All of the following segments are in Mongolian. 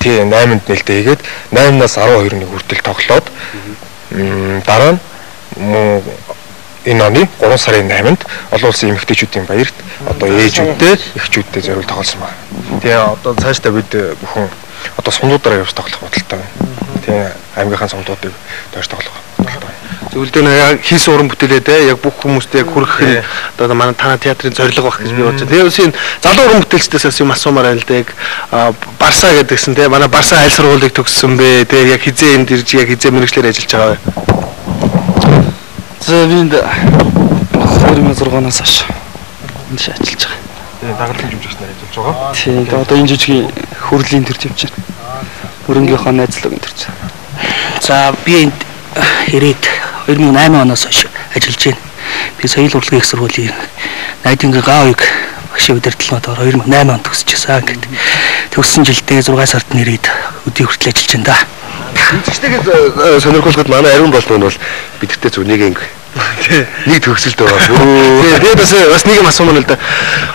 тий 8-нд нээлттэй хийгээд 8-наас 12-ны хүртэл тоглоод дараа нь энэ оны 3 сарын 8-нд олон улсын эмэгтэйчүүдийн баярт одоо ээжүүдтэй эхчүүдтэй зориул тоглосон байна. Тэгээ одоо цаашдаа бид бүхэн одоо сумдуудаараа явж тоглох бодолтой байна. Тэгээ аймгийнхаа сумдуудыг доош тоглох бодолтой байна. Зөвлөдөө яг хийсэн уран бүтээлээ яг бүх хүмүүст яг хүрэх нь одоо манай танай театрын зорилго баг гэж би бодож байна. Тэгээ үсийн залуу уран бүтээлчдээс юм асуумаар байна л да яг Барса гэдгсэн те манай Барса аль сургуулийг төгссөн бэ? Тэгээ яг хизээ энд ирж яг хизээ мэрэгчлэр ажиллаж байгаа вэ? За би энд 2006-наас хойш энд ажиллаж байгаа. Тэгээ дагалдсан жүжигчнээр ажиллаж байгаа. Тийм одоо энэ жүжигийн хөрлийн төрж явж байна. Хөрөнгийнхөө найзлуугийн төрж. За би энд ирээд 2008 оноос хойш ажиллаж байна. Би соёл урлагийн их сургуулийн найдын гаавыг багшийн удирдлагыноор 2008 онд төгсчихсэн. Ингээд төгссөн жилдээ 6 сард нэрээд өдий хүртэл ажиллаж байна да. Жүжигчтэйгээ сонирхолтой манай ариун болон нь бол бидэртээ зөв нэг анги нэг төгсөлт байгаа. Тэгээд бас нэг юм асуумаар л да.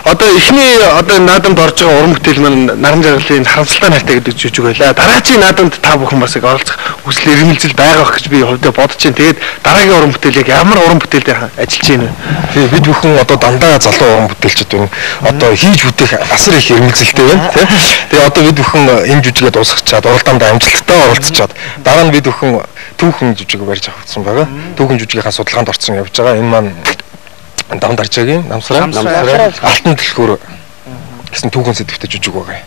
Одоо эхний одоо наадамд орж байгаа уран бүтээл маань наран жаргалын харамсалтай найртай гэдэг жүжиг байлаа. Дараагийн наадамд та бүхэн бас яг оролцох хүсэл эрмэлзэл байгаа гэж би хувьдаа бодож байна. Тэгээд дараагийн уран бүтээл яг ямар уран бүтээл дээр ажиллаж байна вэ? Тэгээ бид бүхэн одоо дандаа залуу уран бүтээлчд байна. Одоо хийж бүтээх асар их эрмэлзэлтэй байна, тийм. Тэгээ одоо бид бүхэн энэ жүжигээ дуусгачаад уралдаанд амжилттай оролцоод дараа нь бид бүхэн түүхэн жүжиг барьж авсан байгаа. Түүхэн жүжигийнхаа судалгаанд орсон явж байгаа. Энэ маань Даван Даржаагийн намсраа алтан дэлгүүр гэсэн түүхэн сэдвтэй жүжиг байгаа.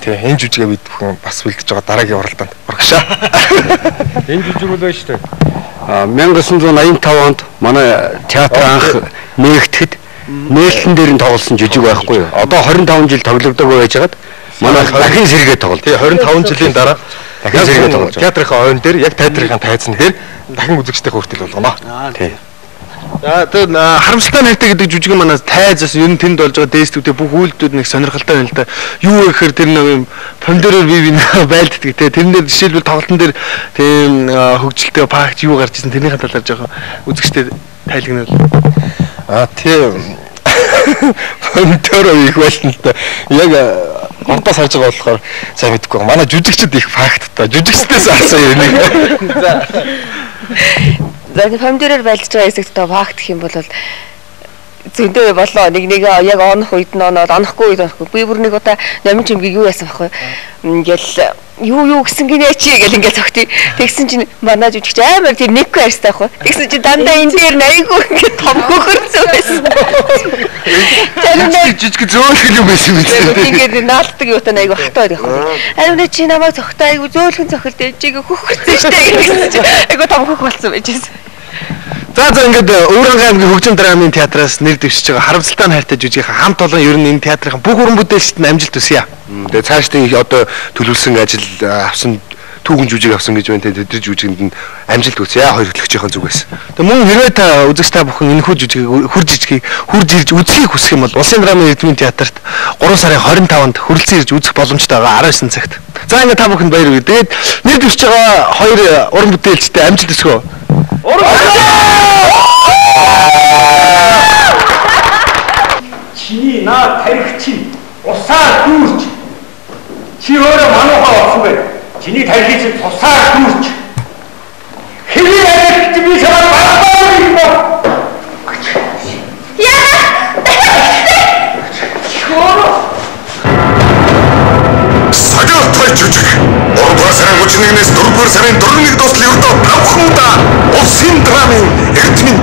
Тэгээ энэ жүжигээ бид бүхэн бас бэлдэж байгаа дараагийн уралдаанд оргошаа. Энэ жүжиг үл байж тээ. 1985 онд манай театр анх нээгдэхэд нээлтэн дээр нь тоглосон жүжиг байхгүй юу? Одоо 25 жил тоглогдоогүй байжгаад манай дахин сэргээ тоглолт. Тэгээ 25 жилийн дараа дахин сэргээ тоглож байгаа. Театрынхаа ойн дээр яг театрынхаа тайзан дээр дахин үзэгчтэй хүртэл болгоно. Тийм. За тэгээд харамсалтай найртай гэдэг жүжиг манаас тайзаас ер нь тэнд болж байгаа дээстүүдээ бүх үйлдэлүүд нэг сонирхолтой байна л да. Юу вэ гэхээр тэр нэг юм помидороор бие байлддаг те. Тэрнээр жишээлбэл тоглолтын дээр тийм хөгжилтэй пакт юу гарч ирсэн тэрнийхээ талаар жоохон үзэгчтэй тайлагнал. Тийм. Помидороо их байлна л да. Яг онтоос харж байгаа болохоор сайн мэдэхгүй. Манай жүжигчд их факттай. Жүжигчдээс асуу юм. За помидороор байлж байгаа хэсэгт факт гэх юм бол зөндөө болоо нэг яг онох үед нь оноод онохгүй үед онохгүй. Би бүр нэг удаа номин чимгийг юу яасан бахгүй. Ингээл юу гэсэн гинэ чи гэл ингээл цогтий. Тэгсэн чинь манай жүжигч амар тийм нэггүй арьстай байхгүй. Тэгсэн чинь дандаа энэ дээр айгүй ингээд том хөхөрцөө байсан. Тэр жижиг зөөлхөл юм байсан юм чинь. Ингээд наалдаг юутай айгүй хатаа байдаг байхгүй. Ариун чи намайг цогтой айгүй зөөлхөн цохилт ээжийг хөхөрцөө штэ гэсэн чинь айгүй том хөх болсон байж байсан. За ингээд Өвөрангай аймгийн хөгжим драмын театраас нэр дэвшиж байгаа харамсалтай хайртай жүжигийнхаа хамт олон ер нь энэ театрын бүх уран бүтээлчд нь амжилт хүсье. Тэгээ цаашдын одоо төлөвлөсөн ажил авсан түүхэн жүжиг авсан гэж байна те тэр жүжигэнд нь амжилт хүсье. Хоёр хөтлөгчийн зүгээс. Тэгээ мөн хэрвээ та үзэгч та бүхэн энэ хүү жүжигийг хурж ирж үзхийг хүсэх юм бол Улсын драмын эрдмийн театрт 3 сарын 25-нд хүрэлцэн ирж үзэх боломжтой байгаа 19 цагт. За ингээд та бүхэнд баяр хүргэе. Тэгээд нэр дэвшиж байгаа хоёр уран бүтээлчтэй амжилт хүсгөө. Чиний наа тархич усаар дүүрч чи өөрөө мануугаа олсон бай. Чиний тархич усаар дүүрч хэвээ ажиллаж би чамд багтаа юм бол Сагатай жүжиг 3 сарын 31-ээс 4 сарын 4-ний дуусал ердөө 5 удаа Улсын драмын эрдмийн